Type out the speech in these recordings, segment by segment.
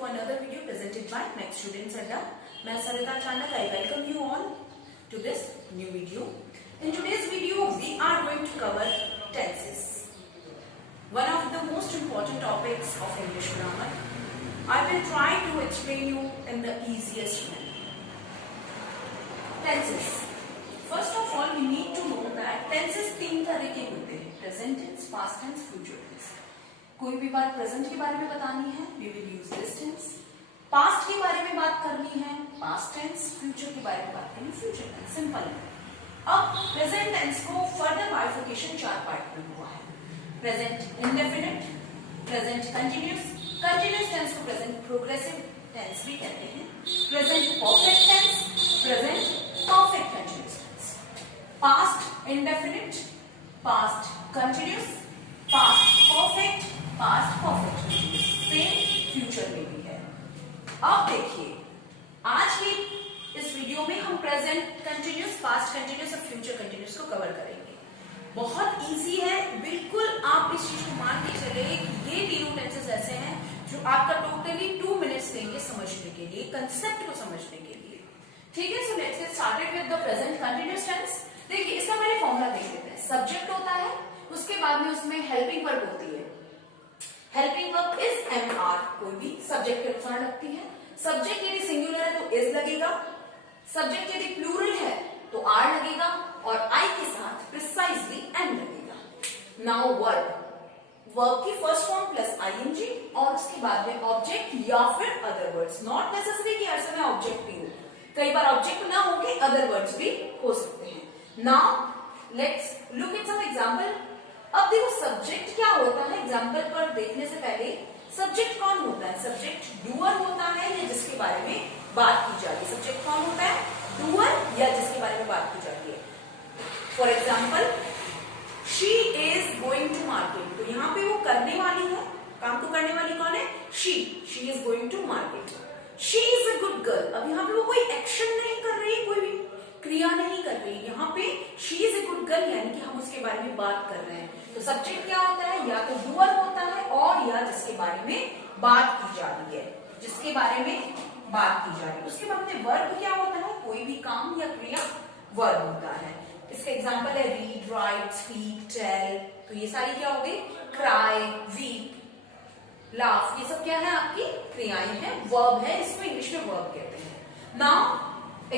to another video presented by Next Students Adda. मैं सरिता चाणक. I welcome you all to this new video. In today's video, we are going to cover tenses. One of the most important topics of English grammar. I will try to explain you in the easiest manner. Tenses. First of all, we need to know that tenses तीन तरह के होते हैं: present tense, past tense, future tense. कोई भी बात present के बारे में बतानी है, we will use this tense. Past के बारे में बात करनी है, past tense. फ्यूचर के बारे में बात करनी है, future tense. सिंपल है. अब प्रेजेंट टेंस को फर्दर बाइफर्केशन चार पार्ट में हुआ है: present indefinite, present continuous, continuous tense को प्रेजेंट प्रोग्रेसिव टेंस भी कहते हैं, present perfect tense, present perfect continuous tense, past indefinite, past continuous, past perfect, past perfect continuous. Same future में भी है. अब देखिए, आज की इस वीडियो में हम प्रेजेंट कंटिन्यूअस, पास्ट कंटिन्यूअस और फ्यूचर कंटिन्यूअस को कवर करेंगे. बहुत इजी है, बिल्कुल आप इस चीज को मान के चले कि ये तीनों टेंसेस ऐसे हैं जो आपका टोटली 2 मिनट्स देंगे समझने के लिए, कंसेप्ट को समझने के लिए. ठीक है, so let's get started with the present continuous tense. देखिए, इसका पहले फॉर्मूला देख लेते हैं. सब्जेक्ट होता है, उसके बाद में उसमें हेल्पिंग वर्ब होती है. हेल्पिंग वर्ब इज एमआर, कोई भी सब्जेक्ट के अनुसार लगती है. सब्जेक्ट यदि सिंगुलर है तो इज लगेगा, सब्जेक्ट यदि प्लूरल है तो आर लगेगा, और आई के साथ प्रिसाइजली एम लगेगा. नाउ वर्ब, वर्ब की फर्स्ट फॉर्म प्लस आईएनजी और उसके बाद में ऑब्जेक्ट या फिर अदर वर्ड्स. नॉट नेसेसरी कि हर समय ऑब्जेक्ट भी हो, कई बार ऑब्जेक्ट ना होके अदर वर्ड्स भी हो सकते हैं. Now let's look at some example. अब देखो, सब्जेक्ट क्या होता है एग्जांपल पर देखने से पहले. सब्जेक्ट कौन होता है? सब्जेक्ट डूअर होता है या जिसके बारे में बात की जा रही है. सब्जेक्ट कौन होता है? डूअर या जिसके बारे में बात की जाती है. For example, she is going to market. तो यहाँ पे वो करने वाली है, काम को करने वाली कौन है? She is going to market. She is a good girl. अब यहाँ पे वो कोई एक्शन नहीं कर रही, कोई भी क्रिया नहीं कर रही. यहाँ पे she is a good girl यानी कि हम उसके बारे में बात कर रहे हैं. तो सब्जेक्ट क्या होता है? या तो डूअर होता है और या जिसके बारे में बात की जा रही है, जिसके बारे में बात की जा रही है. उसके बाद में वर्ब क्या होता है? कोई भी काम या क्रिया वर्ब होता है. इसका एग्जांपल है रीड, राइट, स्पीक, टेल. तो ये सारी क्या हो गई? क्राई, वीप, लाफ, ये सब क्या है? आपकी क्रियाएं हैं, वर्ब है. इसको इंग्लिश में वर्ब कहते हैं. Now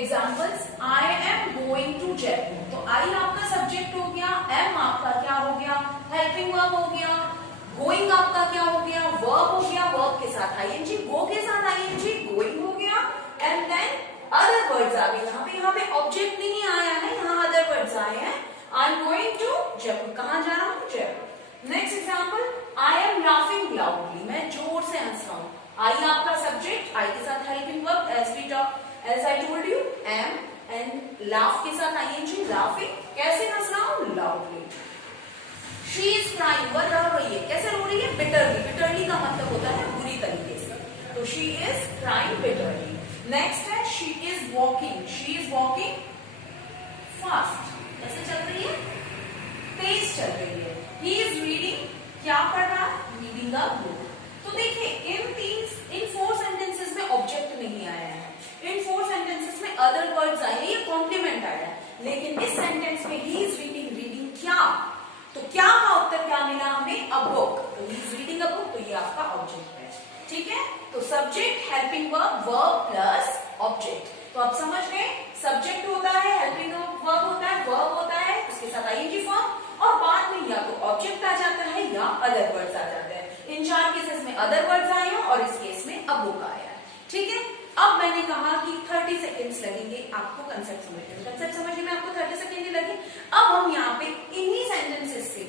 examples, I am going to Jaipur. तो आई आपका सब्जेक्ट हो गया, एम आपका क्या हो गया? हेल्पिंग वर्ब हो गया. गोइंग आपका क्या हो गया? वर्ब हो गया, वर्ब के साथ आईएनजी, गो के साथ आईएनजी, गोइंग हो गया. एंड देन अदर वर्ड्स आ गए. यहाँ पे ऑब्जेक्ट नहीं आया है, यहाँ अदर वर्ड्स आए हैं. I am going to Jaipur. कहाँ जा रहा हूँ? Jaipur. Next example, I am laughing loudly. मैं जोर से हंस रहा हूँ. आई आपका सब्जेक्ट, आई के साथ helping verb as I told you, am and laugh के साथ ing, laughing. कैसे हंस रहा हूँ? loudly. She is crying, वह रो रही है. कैसे रो रही है? bitterly. bitterly का मतलब होता है बुरी तरीके से. तो she is crying bitterly. Next है she is walking. she is walking fast. कैसे चल रही है? तेज चल रही है. He is reading, क्या पढ़ रहा है? reading a book. तो देखिए, इन 4 सेंटेंसेस में ऑब्जेक्ट नहीं आया है. इन 4 सेंटेंसेस में अदर वर्ड्स आए, ये कॉम्प्लीमेंट आया है. लेकिन इस सेंटेंस में ही इज रीडिंग, रीडिंग क्या? तो क्या का उत्तर क्या मिला हमें? A book. तो he is reading a book, तो ये आपका ऑब्जेक्ट है. ठीक है, तो subject, helping verb, verb plus object. तो आप समझ गए, सब्जेक्ट होता है, हेल्पिंग वर्ब होता है, वर्ब होता है, उसके साथ आईएनजी फॉर्म, और बाद में या तो ऑब्जेक्ट आ जाता है या अदर वर्ड्स आ जाते हैं. इन 4 केसेस में अदर वर्ड्स आए हैं और इस केस में अ बुक आया है. ठीक है, अब मैंने कहा कि 30 सेकेंड्स लगेंगे आपको कंसेप्ट समझने में. कंसेप्ट समझने में आपको 30 सेकेंड लगेंगे. अब हम यहाँ पे इन्हीं सेंटेंसेस से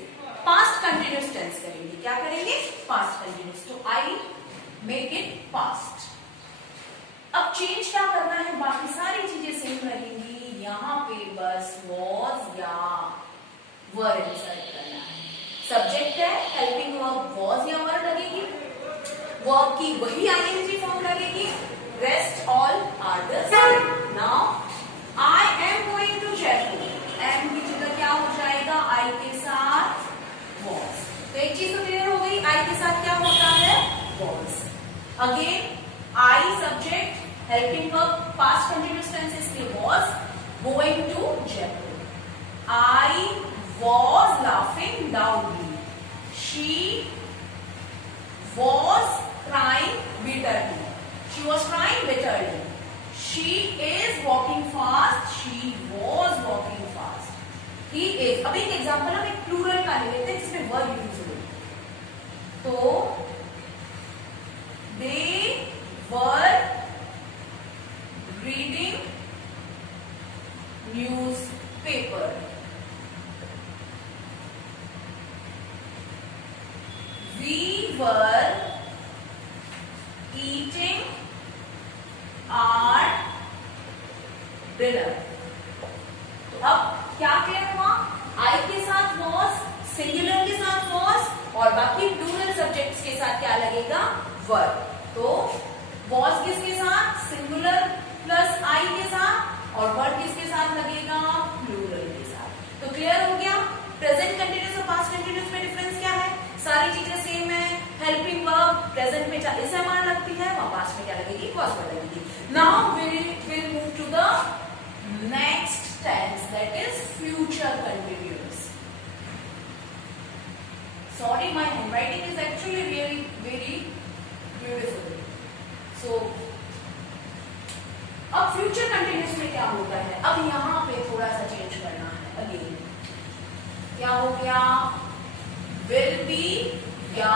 पास्ट कंटिन्यूअस टेंस करेंगे. क्या करेंगे? Past continuous. तो आई मेक इट पास्ट. अब चेंज क्या करना है? बाकी सारी चीजें सेम रहेंगी. यहाँ पे बस वॉज या वर इंसर्ट करना है. सब्जेक्ट है, हेल्पिंग वर्ब वॉज या वर लगेगी, वर्ब की वही आईएनजी फॉर्म लगेगी. Rest all are the same. Now, I am going to Jaipur. M की जगह क्या हो जाएगा? I के साथ was. तो एक चीज तो क्लियर हो गई, I के साथ क्या होता है? Was. Again, I subject, helping verb past continuous tense इसलिए was going to Jaipur. I was laughing loudly. She was crying bitterly. She was crying bitterly. She is walking fast. She was walking fast. He is. अब एक example हम एक plural का ले लेते हैं जिसमें वर्ब यूज हो. तो they were reading newspaper. We were eating our dinner. तो अब क्या क्लियर हुआ? आई के साथ was, सिंगुलर के साथ was और बाकी प्लूरल सब्जेक्ट्स के साथ क्या लगेगा? वर्ब. तो was किसके साथ? सिंगुलर प्लस आई के साथ और वर्ब किसके साथ लगेगा? प्लूरल के साथ. तो क्लियर हो गया? प्रेजेंट कंटिन्यूअस और पास्ट कंटिन्यूअस में डिफरेंस क्या है? सारी चीजें सेम है. हेल्पिंग वर्ब प्रेजेंट में इस एमआर लगती है और पास्ट में क्या लगेगी? was वर्ब लगेगी. Now we'll move to the next tense, that is future continuous. Sorry, my handwriting is actually really very beautiful. So अब फ्यूचर कंटिन्यूअस में क्या होता है? अब यहां पे थोड़ा सा चेंज करना है. अगेन क्या हो गया? विल बी या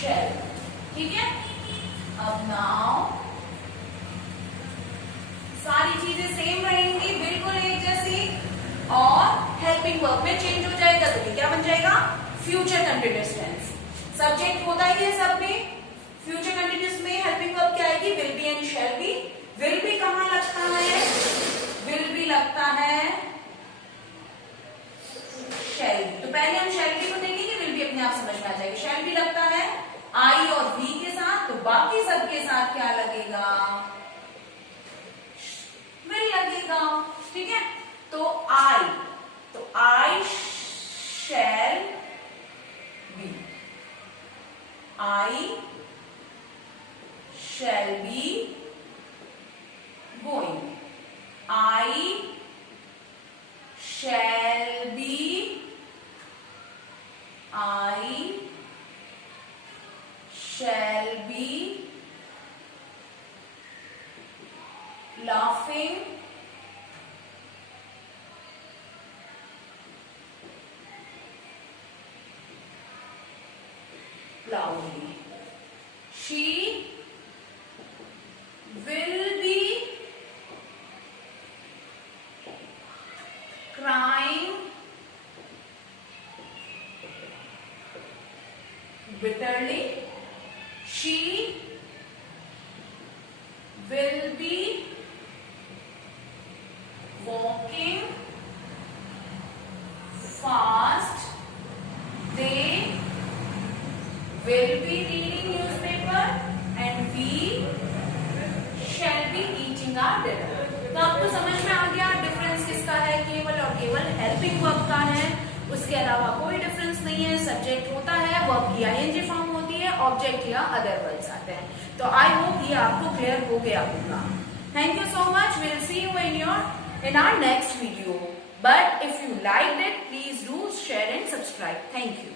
शैल. ठीक है. अब नाउ सारी चीजें सेम रहेंगी, बिल्कुल एक जैसी, और हेल्पिंग वर्ब में चेंज हो जाएगा. तो ये क्या बन जाएगा? Future continuous tense. सब्जेक्ट होता ही है सब में. फ्यूचर कंटिन्यूअस में हेल्पिंग वर्ब क्या आएगी? Will be and shall be. Will be कहां लगता है? विल बी लगता है शैल बी. तो पहले हम शैल बी को देखेंगे, विल बी अपने आप समझ में आ जाएगी. शैल बी लगता है आई और वी के साथ. तो बाकी सबके साथ क्या लगेगा? विल लगेगा. ठीक है. तो I shall be. I shall be going. I shall be laughing loudly. She will be crying bitterly. She will be walking fast. They will be reading newspaper and we shall be eating our dinner. तो आपको समझ में आ गया difference किसका है? केवल और केवल हेल्पिंग वर्ब का है. उसके अलावा कोई डिफरेंस नहीं है. सब्जेक्ट होता है, वर्ब की आईएनजी फॉर्म होती है, ऑब्जेक्ट या अदर वर्ड्स आते हैं. तो आई होप ये आपको क्लियर हो गया होगा. Thank you so much. Will see you in our next video. But if you liked it, please do share and subscribe. Thank you.